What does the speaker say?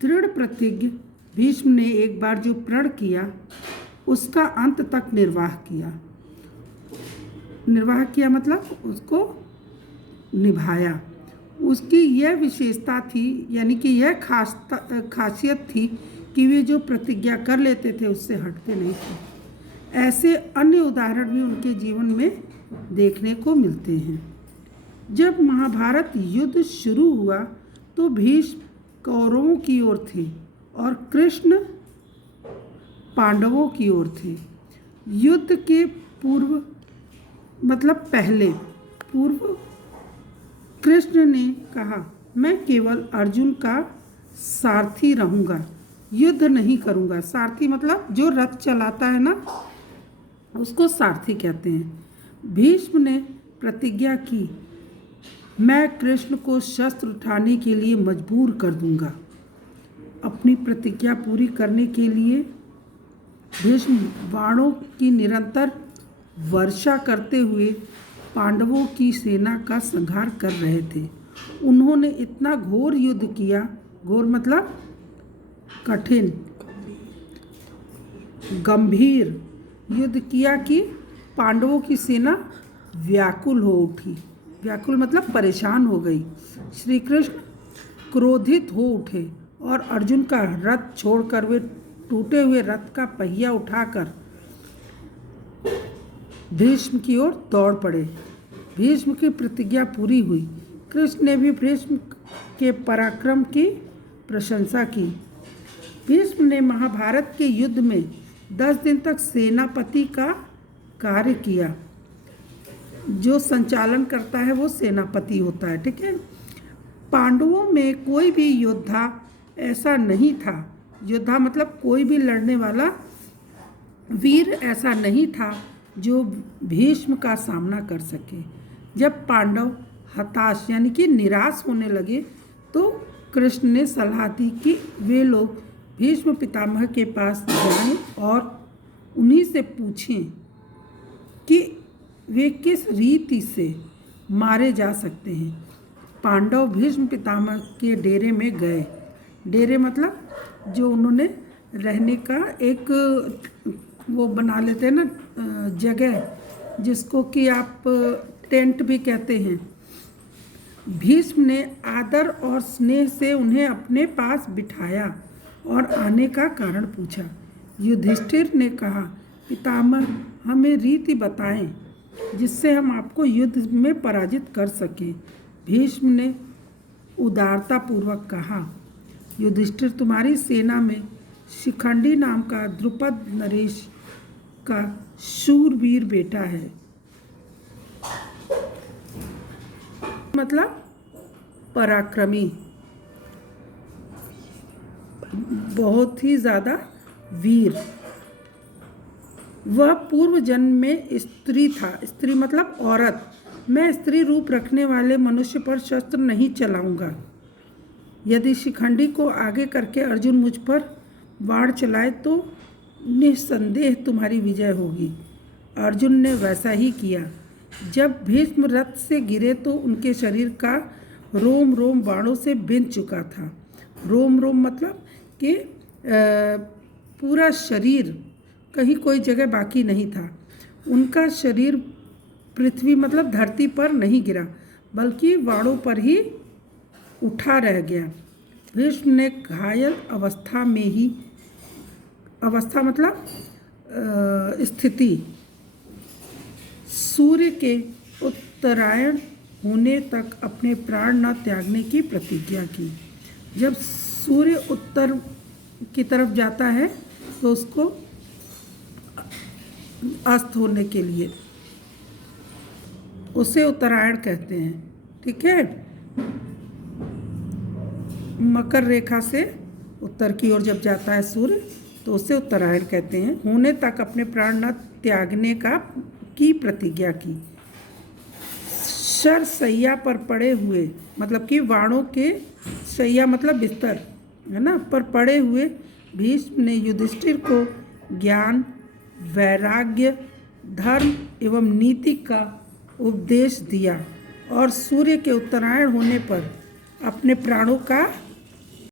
दृढ़ प्रतिज्ञ भीष्म ने एक बार जो प्रण किया उसका अंत तक निर्वाह किया। निर्वाह किया मतलब उसको निभाया। उसकी यह विशेषता थी, यानी कि यह खासियत थी कि वे जो प्रतिज्ञा कर लेते थे उससे हटते नहीं थे। ऐसे अन्य उदाहरण भी उनके जीवन में देखने को मिलते हैं। जब महाभारत युद्ध शुरू हुआ तो भीष्म कौरवों की ओर थे और कृष्ण पांडवों की ओर थे। युद्ध के पूर्व मतलब पहले पूर्व कृष्ण ने कहा, मैं केवल अर्जुन का सारथी रहूँगा, युद्ध नहीं करूँगा। सारथी मतलब जो रथ चलाता है ना, उसको सारथी कहते हैं। भीष्म ने प्रतिज्ञा की, मैं कृष्ण को शस्त्र उठाने के लिए मजबूर कर दूंगा। अपनी प्रतिज्ञा पूरी करने के लिए भीष्म बाणों की निरंतर वर्षा करते हुए पांडवों की सेना का संहार कर रहे थे। उन्होंने इतना घोर युद्ध किया, घोर मतलब कठिन गंभीर युद्ध किया कि पांडवों की सेना व्याकुल हो उठी। व्याकुल मतलब परेशान हो गई। श्री कृष्ण क्रोधित हो उठे और अर्जुन का रथ छोड़कर वे टूटे हुए रथ का पहिया उठाकर भीष्म की ओर दौड़ पड़े। भीष्म की प्रतिज्ञा पूरी हुई। कृष्ण ने भी भीष्म के पराक्रम की प्रशंसा की। भीष्म ने महाभारत के युद्ध में 10 दिन तक सेनापति का कार्य किया। जो संचालन करता है वो सेनापति होता है, ठीक है। पांडवों में कोई भी योद्धा ऐसा नहीं था, योद्धा मतलब कोई भी लड़ने वाला वीर ऐसा नहीं था जो भीष्म का सामना कर सके। जब पांडव हताश यानी कि निराश होने लगे तो कृष्ण ने सलाह दी कि वे लोग भीष्म पितामह के पास जाएं और उन्हीं से पूछें कि वे किस रीति से मारे जा सकते हैं। पांडव भीष्म पितामह के डेरे में गए। डेरे मतलब जो उन्होंने रहने का एक वो बना लेते हैं ना जगह, जिसको कि आप टेंट भी कहते हैं। भीष्म ने आदर और स्नेह से उन्हें अपने पास बिठाया और आने का कारण पूछा। युधिष्ठिर ने कहा, पितामह हमें रीति बताएं जिससे हम आपको युद्ध में पराजित कर सकें। भीष्म ने उदारतापूर्वक कहा, युधिष्ठिर तुम्हारी सेना में शिखंडी नाम का द्रुपद नरेश का शूरवीर बेटा है, मतलब पराक्रमी, बहुत ही ज़्यादा वीर। वह पूर्व जन्म में स्त्री था। स्त्री मतलब औरत। मैं स्त्री रूप रखने वाले मनुष्य पर शस्त्र नहीं चलाऊंगा। यदि शिखंडी को आगे करके अर्जुन मुझ पर बाण चलाए तो निस्संदेह तुम्हारी विजय होगी। अर्जुन ने वैसा ही किया। जब भीष्म रथ से गिरे तो उनके शरीर का रोम रोम बाणों से बिंध चुका था। रोम रोम मतलब कि पूरा शरीर, कहीं कोई जगह बाकी नहीं था। उनका शरीर पृथ्वी मतलब धरती पर नहीं गिरा, बल्कि बाणों पर ही उठा रह गया। भीष्म ने घायल अवस्था में ही, अवस्था मतलब स्थिति, सूर्य के उत्तरायण होने तक अपने प्राण न त्यागने की प्रतिज्ञा की। जब सूर्य उत्तर की तरफ जाता है तो उसको अस्त होने के लिए उसे उत्तरायण कहते हैं, ठीक है। मकर रेखा से उत्तर की ओर जब जाता है सूर्य तो उसे उत्तरायण कहते हैं। होने तक अपने प्राण न त्यागने की प्रतिज्ञा की। शर सैया पर पड़े हुए मतलब कि वाणों के सैया मतलब बिस्तर है ना, पर पड़े हुए भीष्म ने युधिष्ठिर को ज्ञान, वैराग्य, धर्म एवं नीति का उपदेश दिया और सूर्य के उत्तरायण होने पर अपने प्राणों का